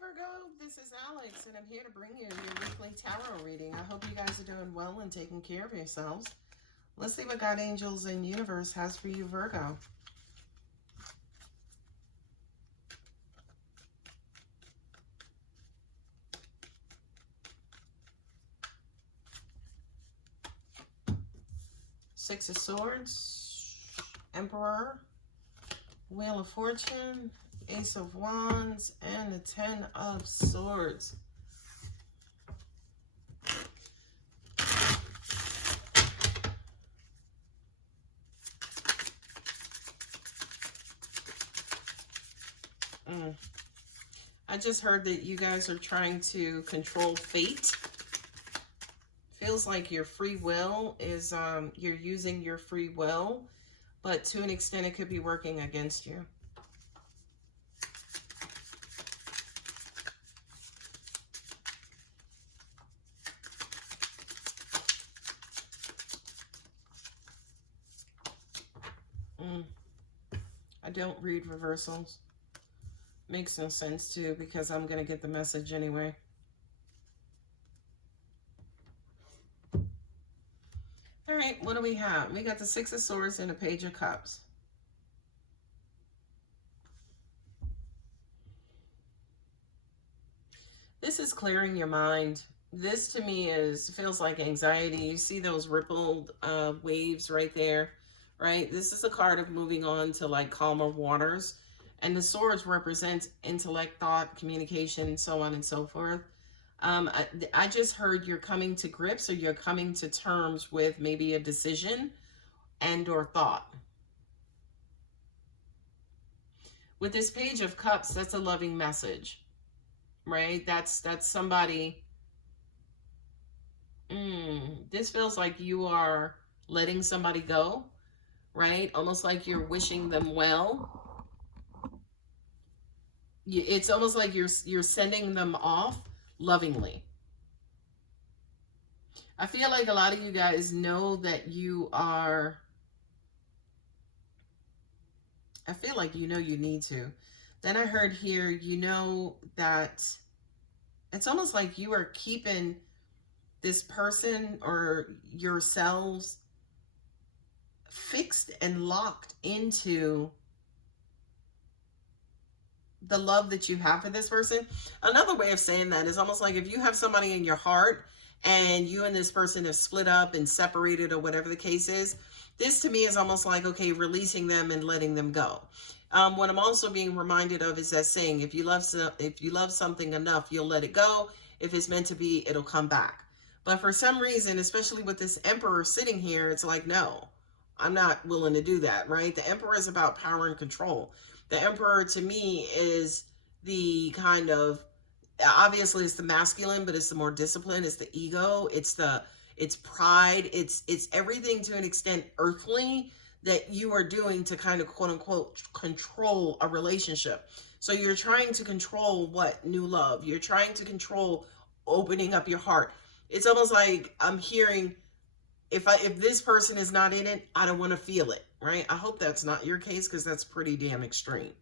Virgo, this is Alex, and I'm here to bring you your weekly tarot reading. I hope you guys are doing well and taking care of yourselves. Let's see what God, angels, and universe has for you, Virgo. Six of Swords, Emperor, Wheel of Fortune, Ace of Wands, and the Ten of Swords. I just heard that you guys are trying to control fate. Feels like your free will is, you're using your free will, but to an extent it could be working against you. I don't read reversals. Makes no sense too, because I'm going to get the message anyway. All right, what do we have? We got the Six of Swords and a Page of Cups. This is clearing your mind. This to me feels like anxiety. You see those rippled waves right there, right? This is a card of moving on to like calmer waters. And the swords represent intellect, thought, communication, so on and so forth. I just heard you're coming to grips, or you're coming to terms with maybe a decision and or thought. With this Page of Cups, that's a loving message, right? That's somebody. This feels like you are letting somebody go, right? Almost like you're wishing them well. It's almost like you're sending them off lovingly. I feel like a lot of you guys know that you are, I feel like you know you need to. Then I heard here, you know that it's almost like you are keeping this person or yourselves fixed and locked into the love that you have for this person. Another way of saying that is almost like if you have somebody in your heart and you and this person have split up and separated or whatever the case is, this to me is almost like, okay, releasing them and letting them go. What I'm also being reminded of is that saying, if you love something enough, you'll let it go. If it's meant to be, it'll come back. But for some reason, especially with this Emperor sitting here, it's like, no, I'm not willing to do that, right? The Emperor is about power and control. The Emperor to me is the kind of, obviously it's the masculine, but it's the more disciplined, it's the ego, it's pride, it's everything to an extent earthly that you are doing to kind of quote unquote control a relationship. So you're trying to control what? New love. You're trying to control opening up your heart. It's almost like I'm hearing, if this person is not in it, I don't want to feel it, right? I hope that's not your case, because that's pretty damn extreme.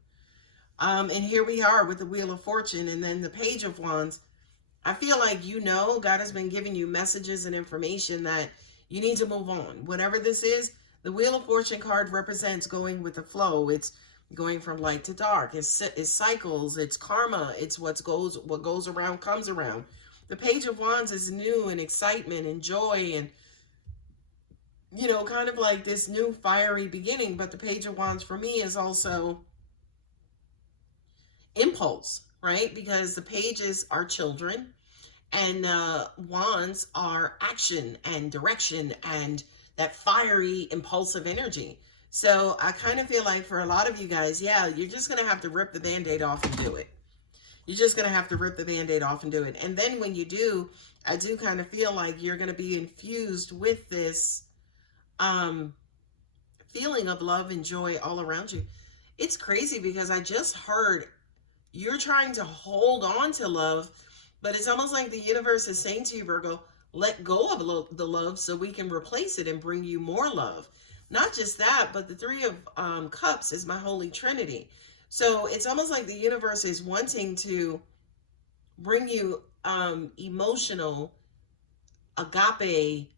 And here we are with the Wheel of Fortune and then the Page of Wands. I feel like, you know, God has been giving you messages and information that you need to move on. Whatever this is, the Wheel of Fortune card represents going with the flow. It's going from light to dark. It's cycles. It's karma. It's what goes around comes around. The Page of Wands is new and excitement and joy and, you know, kind of like this new fiery beginning. But the Page of Wands for me is also impulse, right? Because the pages are children and wands are action and direction and that fiery, impulsive energy. So I kind of feel like for a lot of you guys, yeah, you're just going to have to rip the Band-Aid off and do it. You're just going to have to rip the Band-Aid off and do it. And then when you do, I do kind of feel like you're going to be infused with this feeling of love and joy all around you. It's crazy because I just heard you're trying to hold on to love, but it's almost like the universe is saying to you, Virgo, let go of the love so we can replace it and bring you more love. Not just that, but the Three of Cups is my Holy Trinity. So it's almost like the universe is wanting to bring you emotional, agape,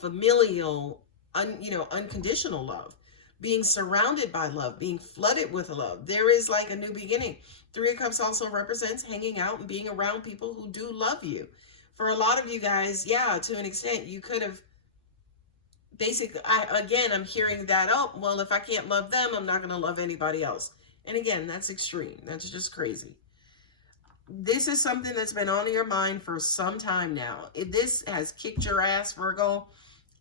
familial, unconditional love, being surrounded by love, being flooded with love. There is like a new beginning. Three of Cups also represents hanging out and being around people who do love you. For a lot of you guys, yeah, to an extent, you could have basically, I'm hearing that, oh, well, if I can't love them, I'm not going to love anybody else. And again, that's extreme. That's just crazy. This is something that's been on your mind for some time now. This has kicked your ass, Virgo,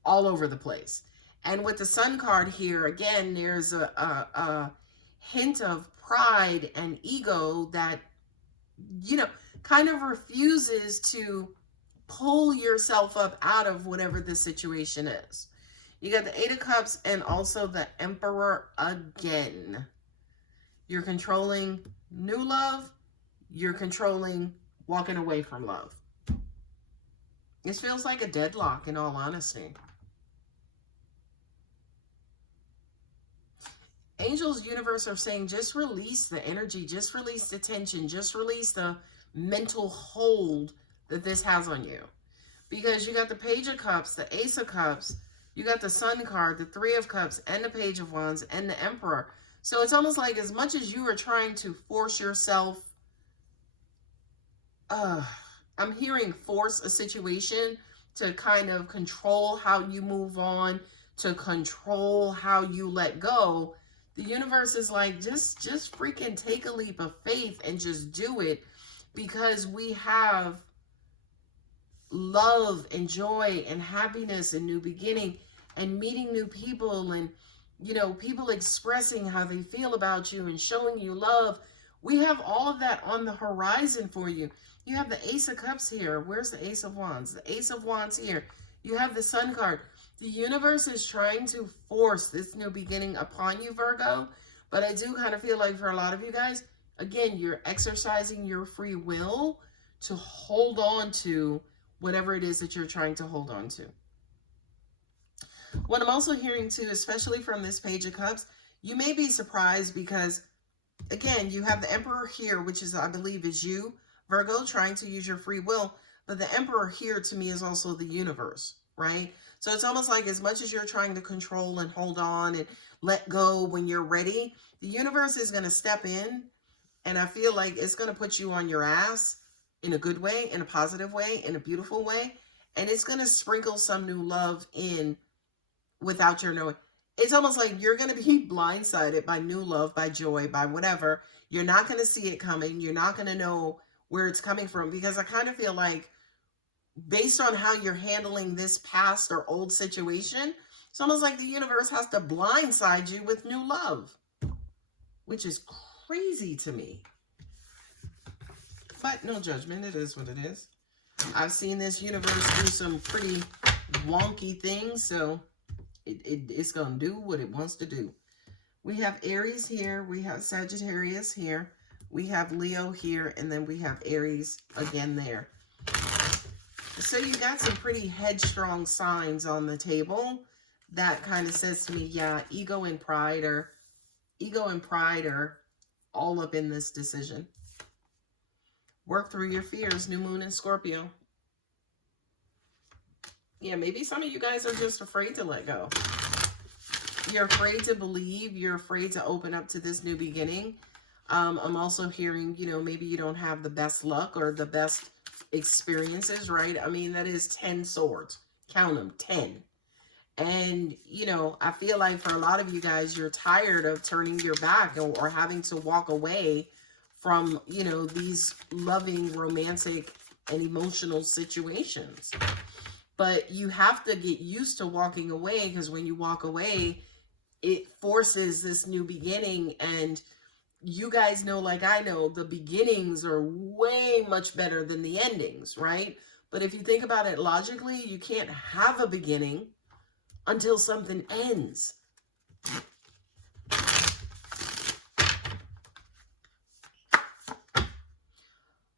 all over the place. And with the Sun card here, again, there's a hint of pride and ego that, kind of refuses to pull yourself up out of whatever the situation is. You got the Eight of Cups and also the Emperor again. You're controlling new love. You're controlling walking away from love. This feels like a deadlock, in all honesty. Angels, universe are saying just release the energy, just release the tension, just release the mental hold that this has on you. Because you got the Page of Cups, the Ace of Cups, you got the Sun card, the Three of Cups, and the Page of Wands, and the Emperor. So it's almost like as much as you are trying to force yourself, I'm hearing force a situation to kind of control how you move on, to control how you let go. The universe is like, just freaking take a leap of faith and just do it, because we have love and joy and happiness and new beginning and meeting new people and, people expressing how they feel about you and showing you love. We have all of that on the horizon for you. You have the Ace of Cups here. Where's the Ace of Wands? The Ace of Wands here. You have the Sun card. The universe is trying to force this new beginning upon you, Virgo. But I do kind of feel like for a lot of you guys, again, you're exercising your free will to hold on to whatever it is that you're trying to hold on to. What I'm also hearing too, especially from this Page of Cups, you may be surprised because, again, you have the Emperor here, which is, I believe, is you, Virgo, trying to use your free will. But the Emperor here to me is also the universe, right? So it's almost like as much as you're trying to control and hold on and let go when you're ready, the universe is going to step in, and I feel like it's going to put you on your ass in a good way, in a positive way, in a beautiful way, and it's going to sprinkle some new love in without your knowing. It's almost like you're going to be blindsided by new love, by joy, by whatever. You're not going to see it coming. You're not going to know where it's coming from, because I kind of feel like, based on how you're handling this past or old situation, it's almost like the universe has to blindside you with new love, which is crazy to me. But no judgment. It is what it is. I've seen this universe do some pretty wonky things, so it's going to do what it wants to do. We have Aries here. We have Sagittarius here. We have Leo here. And then we have Aries again there. So you got some pretty headstrong signs on the table. That kind of says to me, yeah, ego and pride are all up in this decision. Work through your fears. New moon in Scorpio. Yeah, maybe some of you guys are just afraid to let go. You're afraid to believe. You're afraid to open up to this new beginning. I'm also hearing, maybe you don't have the best luck or the best experiences, right? I mean, that is 10 swords. Count them, 10. And, I feel like for a lot of you guys, you're tired of turning your back or having to walk away from, these loving, romantic, and emotional situations. But you have to get used to walking away, because when you walk away, it forces this new beginning. And you guys know, like I know, the beginnings are way much better than the endings, right? But if you think about it logically, you can't have a beginning until something ends.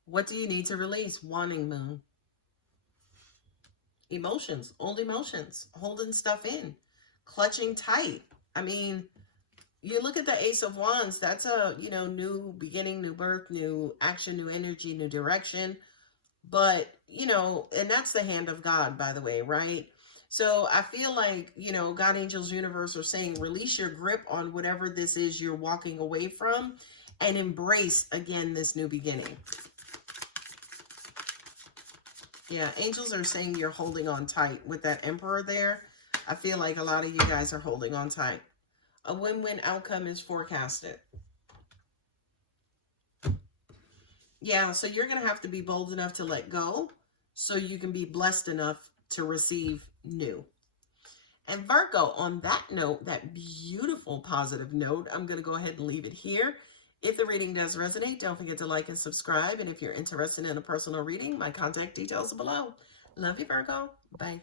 What do you need to release? Wanting moon. Emotions, old emotions, holding stuff in, clutching tight. I mean, You look at the Ace of Wands, that's a, new beginning, new birth, new action, new energy, new direction. But, and that's the hand of God, by the way, right? So I feel like, God, angels, universe are saying, release your grip on whatever this is you're walking away from and embrace, again, this new beginning. Yeah, angels are saying you're holding on tight with that Emperor there. I feel like a lot of you guys are holding on tight. A win-win outcome is forecasted. Yeah, so you're going to have to be bold enough to let go so you can be blessed enough to receive new. And Virgo, on that note, that beautiful positive note, I'm going to go ahead and leave it here. If the reading does resonate, don't forget to like and subscribe. And if you're interested in a personal reading, my contact details are below. Love you, Virgo. Bye.